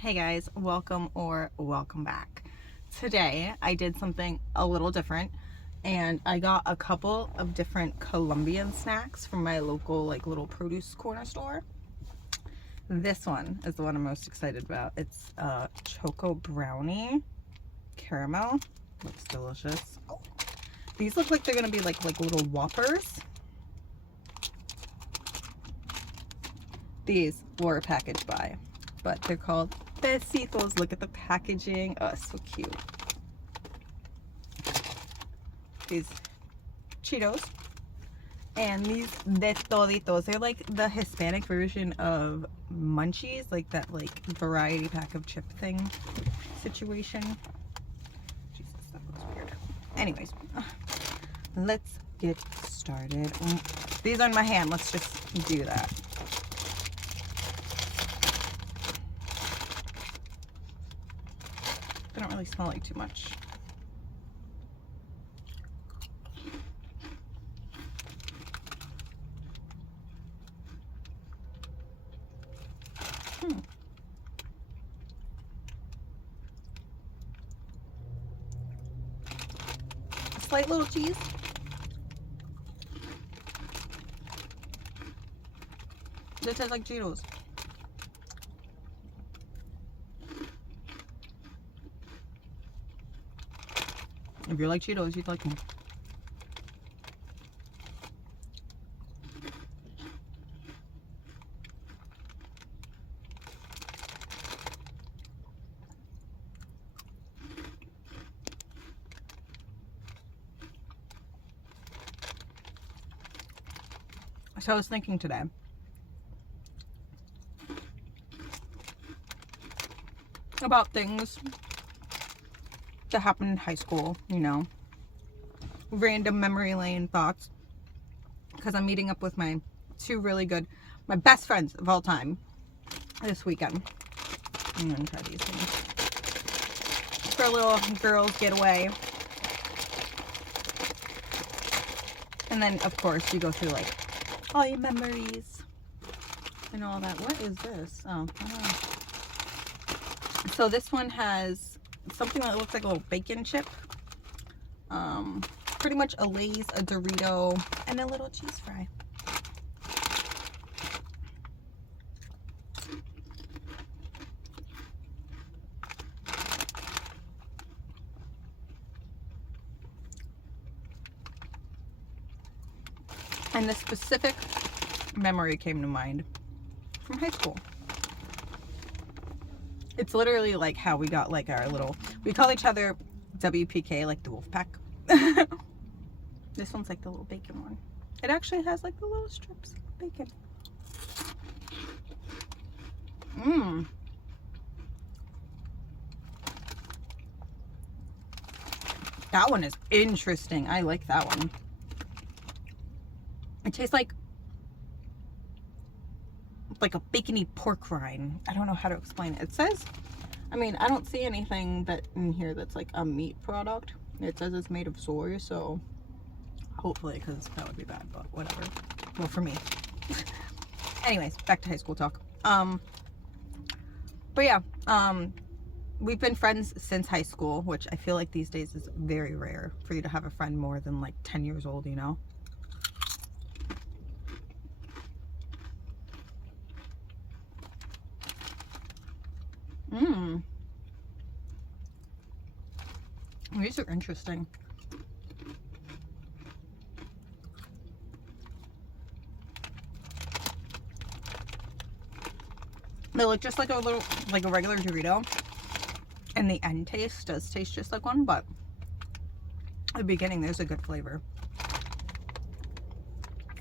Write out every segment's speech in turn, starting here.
Hey guys, welcome or welcome back. Today I did something a little different and I got a couple of different Colombian snacks from my local little produce corner store. This one is the one I'm most excited about. It's choco brownie caramel. Looks delicious. Oh. These look like they're gonna be like little Whoppers. These were a package buy, but they're called Besitos. Look at the packaging. Oh, so cute. These Cheetos and these de Toditos. They're like the Hispanic version of Munchies, like that variety pack of chip thing situation. Jesus, that looks weird. Anyways, let's get started. These are in my hand. Let's just do that. They don't really smell like too much. Slight little cheese. This tastes like Cheetos. If you like Cheetos, you'd like them. So I was thinking today about things that happened in high school, random memory lane thoughts, because I'm meeting up with my my best friends of all time this weekend. I'm gonna try these things for a little girls getaway. And then of course you go through all your memories and all that. What is this? Oh, I don't know. So this one has something that looks like a little bacon chip. Pretty much a Lay's, a Dorito, and a little cheese fry. And the specific memory came to mind from high school. It's literally like how we got our little, we call each other WPK, like the wolf pack. This one's like the little bacon one. It actually has the little strips of bacon. That one is interesting. I like that one. It tastes like a bacony pork rind. I don't know how to explain it. It says, I don't see anything in here that's like a meat product. It says it's made of soy, so hopefully, because that would be bad, but whatever. Well, for me. Anyways, back to high school talk. But yeah, we've been friends since high school, which I feel like these days is very rare for you to have a friend more than 10 years old, These are interesting. They look just like a regular Dorito. And the end taste does taste just like one, but at the beginning there's a good flavor.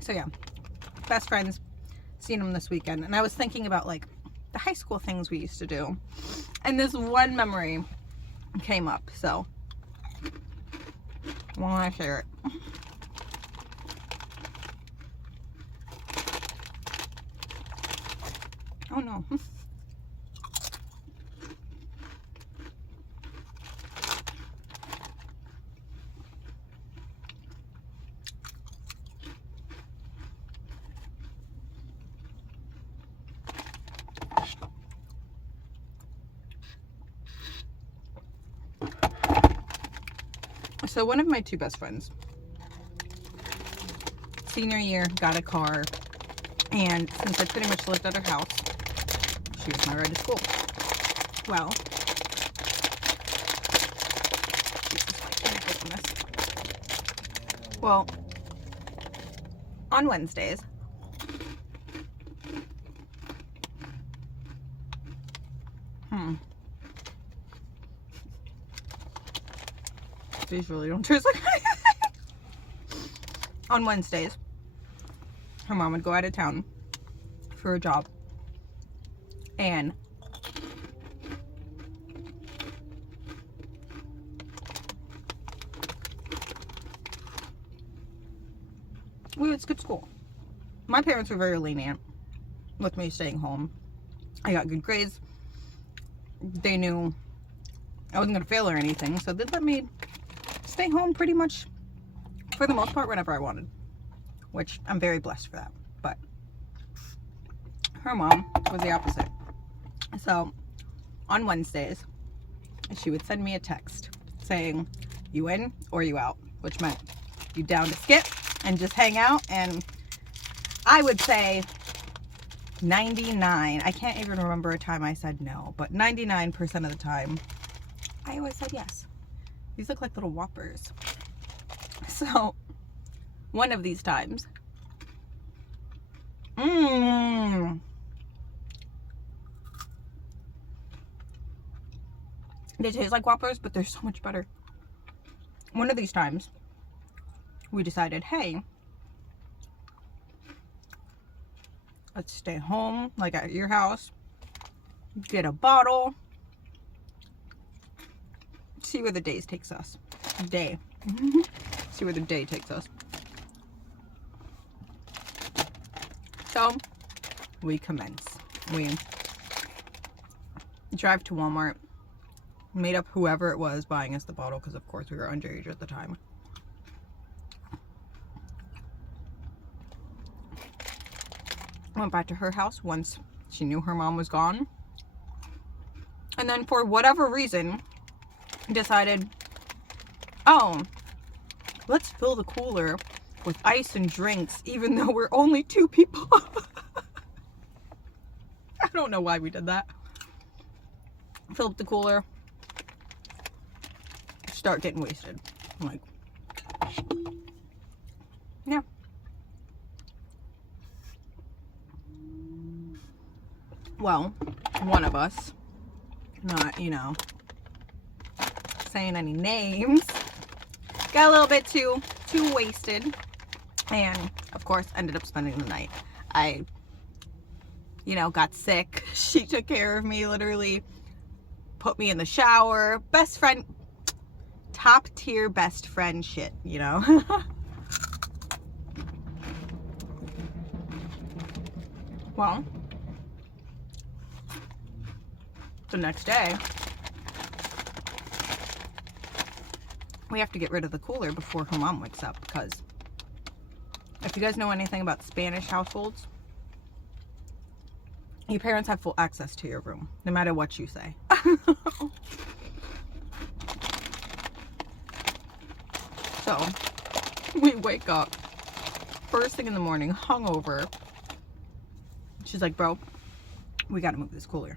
So yeah, best friends, seen them this weekend. And I was thinking about the high school things we used to do. And this one memory came up, so I want to share it. Oh no. So one of my two best friends, senior year, got a car, and since I pretty much lived at her house, she was my ride to school. Well, on Wednesdays, these really don't taste like on Wednesdays, her mom would go out of town for a job, and we would skip school. My parents were very lenient with me staying home. I got good grades. They knew I wasn't going to fail or anything, so they'd let me stay home pretty much for the most part whenever I wanted, which I'm very blessed for that. But her mom was the opposite. So on Wednesdays, she would send me a text saying, "You in or you out?" Which meant, you down to skip and just hang out? And I would say 99, I can't even remember a time I said no, but 99% of the time I always said yes. These look like little Whoppers. So one of these times, they taste like Whoppers, but they're so much better. One of these times we decided, hey, let's stay home, like at your house, get a bottle, see where the days takes us. See where the day takes us. So we commence. We drive to Walmart, made up whoever it was buying us the bottle, because of course we were underage at the time. Went back to her house once she knew her mom was gone, and then for whatever reason decided, oh, let's fill the cooler with ice and drinks even though we're only 2 people. I don't know why we did that. Fill up the cooler, start getting wasted. I'm like, yeah. Well, one of us, not, saying any names, got a little bit too wasted, and of course ended up spending the night. I got sick. She took care of me, literally put me in the shower. Best friend, top tier best friend shit, Well, the next day, we have to get rid of the cooler before her mom wakes up, because if you guys know anything about Spanish households, your parents have full access to your room, no matter what you say. So, we wake up first thing in the morning, hungover. She's like, bro, we gotta move this cooler.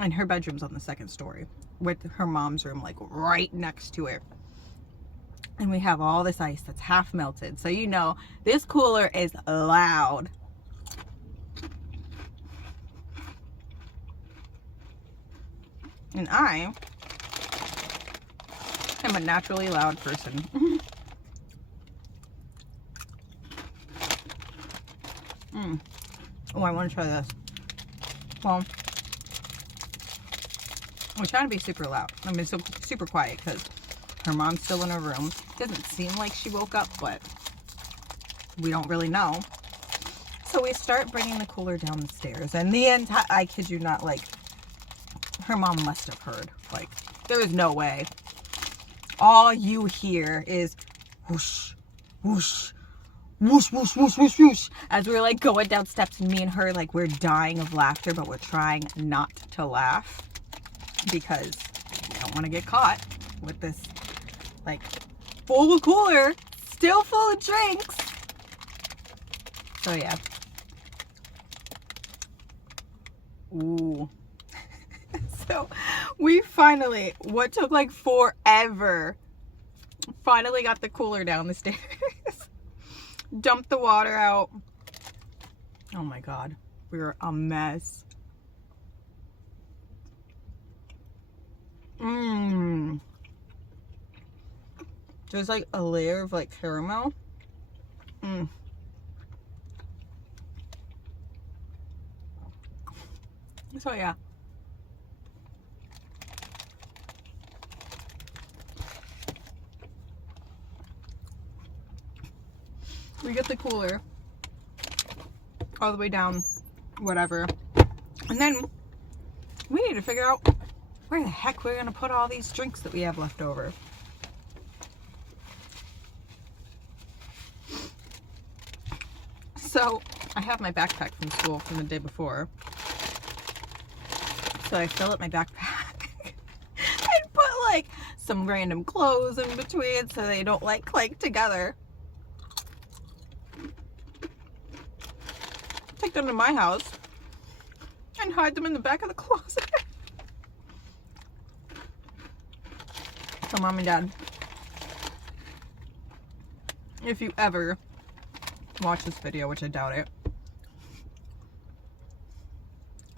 And her bedroom's on the 2nd story with her mom's room like right next to it. And we have all this ice that's half melted. So this cooler is loud. And I am a naturally loud person. Oh, I want to try this. Well, we're trying to be super loud. I mean, super quiet, because her mom's still in her room. Doesn't seem like she woke up, but we don't really know. So we start bringing the cooler down the stairs, and I kid you not, like, her mom must have heard. Like, there is no way. All you hear is whoosh, whoosh, whoosh, whoosh, whoosh, whoosh, whoosh, as we're like going down steps, and me and her, like, we're dying of laughter, but we're trying not to laugh, because we don't want to get caught with this like full of cooler, still full of drinks. So yeah. Ooh. So we finally, what took like forever, finally got the cooler down the stairs. Dumped the water out. Oh my god, we were a mess. There's like a layer of like caramel. So yeah. We get the cooler all the way down, whatever. And then we need to figure out where the heck we're gonna put all these drinks that we have left over. So I have my backpack from school from the day before. So I fill up my backpack and put like some random clothes in between so they don't like clank together. Take them to my house and hide them in the back of the closet. So Mom and Dad, if you ever watch this video, which I doubt it,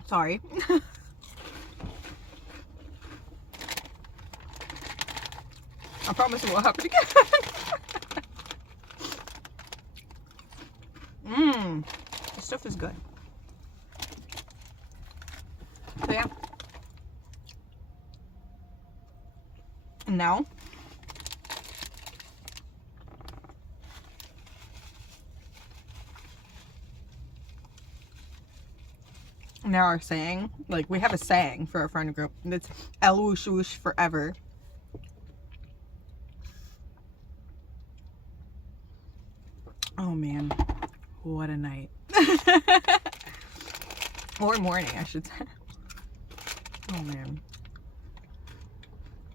sorry. I promise it won't happen again. This stuff is good. So yeah. And now our saying, like we have a saying for our friend group, and it's El Whoosh Whoosh forever. Oh man, what a night. Or morning, I should say. Oh man.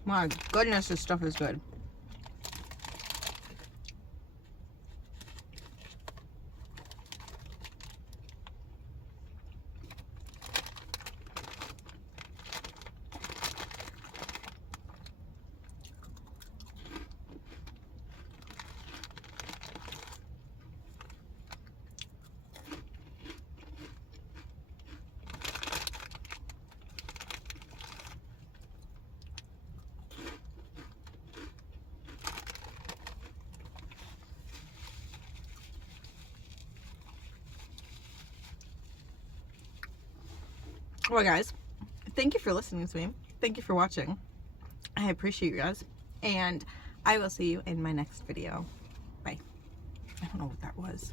My goodness, this stuff is good. Well guys, thank you for listening to me. Thank you for watching. I appreciate you guys. And I will see you in my next video. Bye. I don't know what that was.